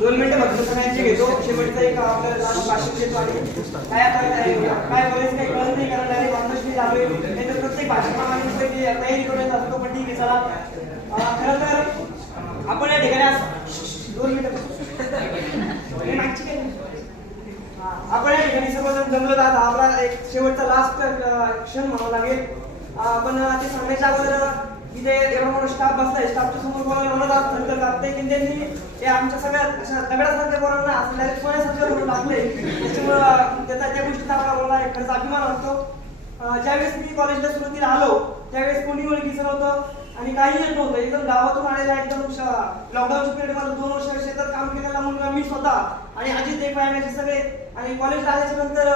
2 मिनिटं फक्त सगळ्यांची घेतो. शेवटचा एक आपल्याला लास्ट भाषण देतो आणि काय बोलायचं काही कळत नाही कारण डायरेक्ट ऑनलाईन झालोय. नाही तर प्रत्येक भाषणामध्ये तयारी करायचा असतो. पण ठीक आहे चला. खरं तर आपण या ठिकाणी 2 मिनिटं आपण या ठिकाणी सर्वजण जमलो आहात. आपला एक शेवटचा लास्ट क्षण म्हणावं लागेल. पण ते सांगण्याच्या अगोदर इथे एवढा मोठा स्टाफ बसलाय. स्टाफच्या समोर बोलायला म्हणत आहात नंतर लागतंय की त्यांनी ते आमच्या सगळ्या अशा दगडासारख्या पोरांना असं डायरेक्ट सोन्यासारख्या म्हणून टाकलंय. त्याच्यामुळं त्या गोष्टीचा आपला मला खरंच अभिमान वाटतो. ज्यावेळेस मी कॉलेजला सुरुवातीला आलो त्यावेळेस कोणी ओळखीचं नव्हतं आणि काही येत नव्हतं. एकदम गावातून आलेला एकदम लॉकडाऊनच्या पिरियडमध्ये 2 वर्ष शेतात काम केलेला मुलगा मी स्वतः आणि अजित देवयाचे सगळे. आणि कॉलेजला आल्याच्या नंतर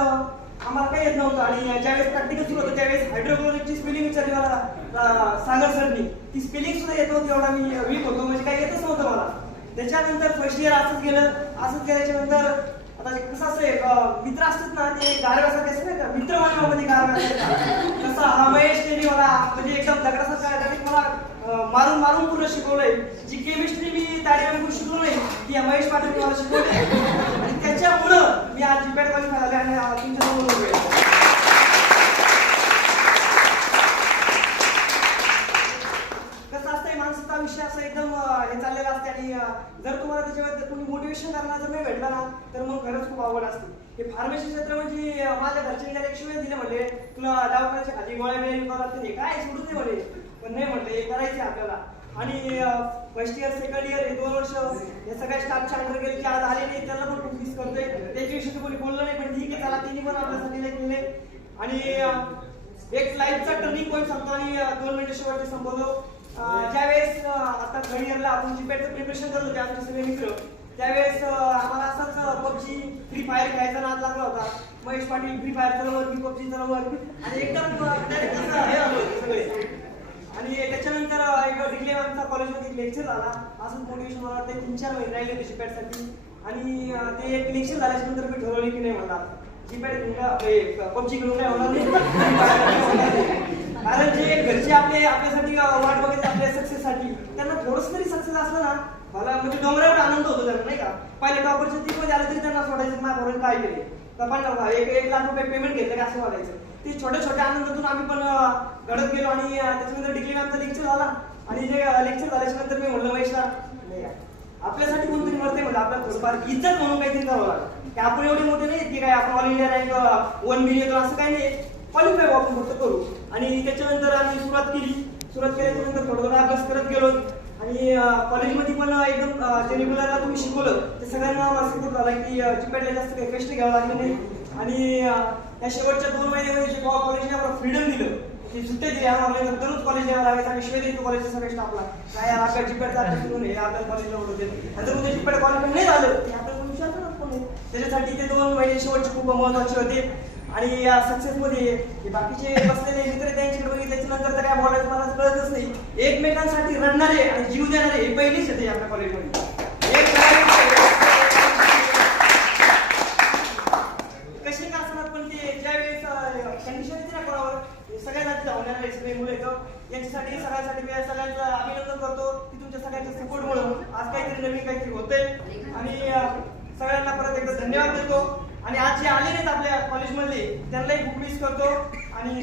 आम्हाला काही येत नव्हतं. आणि ज्यावेळेस प्रॅक्टिकल सुरू होतं त्यावेळेस हायड्रोक्लोरिकची स्पेलिंग विचारली मला सागर सरनी. ती स्पेलिंग सुद्धा येत नव्हती. एवढा मी वीक होतो म्हणजे काही येतच नव्हतं मला. त्याच्यानंतर फर्स्ट इयर असंच गेल्याच्या नंतर आता कसं असं मित्र असतात ना ते गारव्यासारखे असं नाही का मित्र म्हणजे गारव्यासारखा तसा हा महेश त्यांनी मला म्हणजे एकदम दगडासारखा मला मारून पूर्ण शिकवलंय. जी केमिस्ट्री मी तारीख शिकलो नाही ती महेश पाटील मला शिकवली आणि त्याच्यामुळं मी आज जीपॅट क्वालिफाय झाले आणि तुमच्यासमोर उभे आहे. माणसाचा विषय असं एकदम हे चाललेला असते आणि जर तुम्हाला त्याच्यामध्ये कोणी मोटिवेशन करणार जर नाही भेटला ना तर मग खरंच खूप आवड असते. हे फार्मसी क्षेत्र म्हणजे माझ्या घरच्यांनी डायरेक्ट शिवाय दिले म्हणजे तुला दवाखान्याच्या खाली गोळ्या मिळायला लागते काय सोडून दे म्हणे. पण नाही म्हटलं हे करायचे आपल्याला. आणि फर्स्ट इयर सेकंड इयर हे 2 वर्ष हे सगळ्या स्टाफच्या अंडर गेले की आज आले नाही त्यांना पण खूप मिस करतोय. त्याच्याविषयी कोणी बोललं नाही पण ठीक आहे चला त्यांनी पण आपल्यासाठी केले. आणि एक लाईफचा टर्निंग पॉईंट सांगतो आणि 2 मिनिटं शेवटचे संपवतो. ज्यावेळेस आता थर्ड इयरला आपण जीपॅटचं प्रिपरेशन करत होते आमचे सगळे मित्र त्यावेळेस आम्हाला असाच पबजी फ्री फायर खेळायचा नाद लागला होता. महेश पाटील फ्री फायर चालवत मी पबजी चालवत आणि एकदम डायरेक्ट असं हे झालं सगळे. आणि त्याच्यानंतर एक डिग्री आमचा कॉलेजमध्ये एक लेक्चर झाला. असंच मोटिवेशन मला वाटतं 3-4 महिने राहिले होते जीपॅटसाठी. आणि ते एक लेक्चर झाल्याच्या नंतर मी ठरवलं की नाही मला जीपॅट घेऊन का पबजी घेऊन काय होणार नाही. कारण जे घरचे आपल्यासाठी वाट बघत आपल्या सक्सेससाठी त्यांना थोडंसं तरी सक्सेस असलं ना मला म्हणजे डोंगरावर आनंद होतो त्यांना नाही का. पहिल्या टॉपरच्या टीममध्ये आलं तरी त्यांना सोडायचं माझ्या बरोबर काय केले तर 1 लाख रुपये पेमेंट घेतलं का असं वाटायचं. ते छोट्या आनंदातून आम्ही पण घडत गेलो. आणि त्याच्यानंतर डिग्री आमचा लेक्चर झाला आणि जे लेक्चर झाल्याच्या नंतर मी म्हणलं महेशला नाही आपल्यासाठी कोणतरी मरते म्हणलं आपल्याला थोडंफार इज्जत म्हणून काहीतरी करावं लागतं की आपण एवढे मोठे नाही की काय आपण ऑल इंडिया रँक 1 मिलियन असं काही नाही क्वालिफाय आपण फक्त करू. आणि त्याच्यानंतर आम्ही सुरुवात केल्याच्या नंतर थोडा अभ्यास करत गेलो. आणि कॉलेजमध्ये पण एकदम जे रेग्युलरला तुम्ही शिकवलं ते सगळ्यांना सपोर्ट झाला की जीपॅटला जास्त काही कष्ट घ्यावं लागले नाही. आणि त्या शेवटच्या 2 महिन्यामध्ये जे कॉलेजने आम्हाला फ्रीडम दिलं की सुट्ट्या दिल्या आम्हाला दररोज कॉलेज यावं लागायचं. आम्ही शिवाय देतो कॉलेजच्या सगळ्या स्टाफला काय आपल्या जीपॅटचा अभ्यास करून हे आपल्याला कॉलेजला होते नंतर उद्या जीपॅट कॉलेज नाही झालं ते आपल्याला विचारलं कोणी. त्याच्यासाठी ते 2 महिने शेवटचे खूप महत्त्वाचे होते. आणि या सक्सेसमध्ये बाकीचे बसलेले मित्र त्यांच्याकडे बघितल्याच्या नंतर तर काय बोलायचं मला कळतच नाही. एकमेकांसाठी रडणारे आणि जीव देणारे हे पहिलेच येते आपल्या कॉलेजमध्ये. कसे का असणार पण ते ज्यावेळेस कंडिशन येते ना कोणावर सगळ्या जाती धावणारे सगळे मुलं येतं यांच्यासाठी सगळ्यांसाठी मी सगळ्यांचं अभिनंदन करतो की तुमच्या सगळ्यांच्या सपोर्टमुळे आज काहीतरी नवीन काहीतरी होतंय. आणि सगळ्यांना परत एकदा धन्यवाद देतो. आणि आज जे आले नाहीत आपल्या कॉलेजमधले त्यांनाही खूप मिस करतो. आणि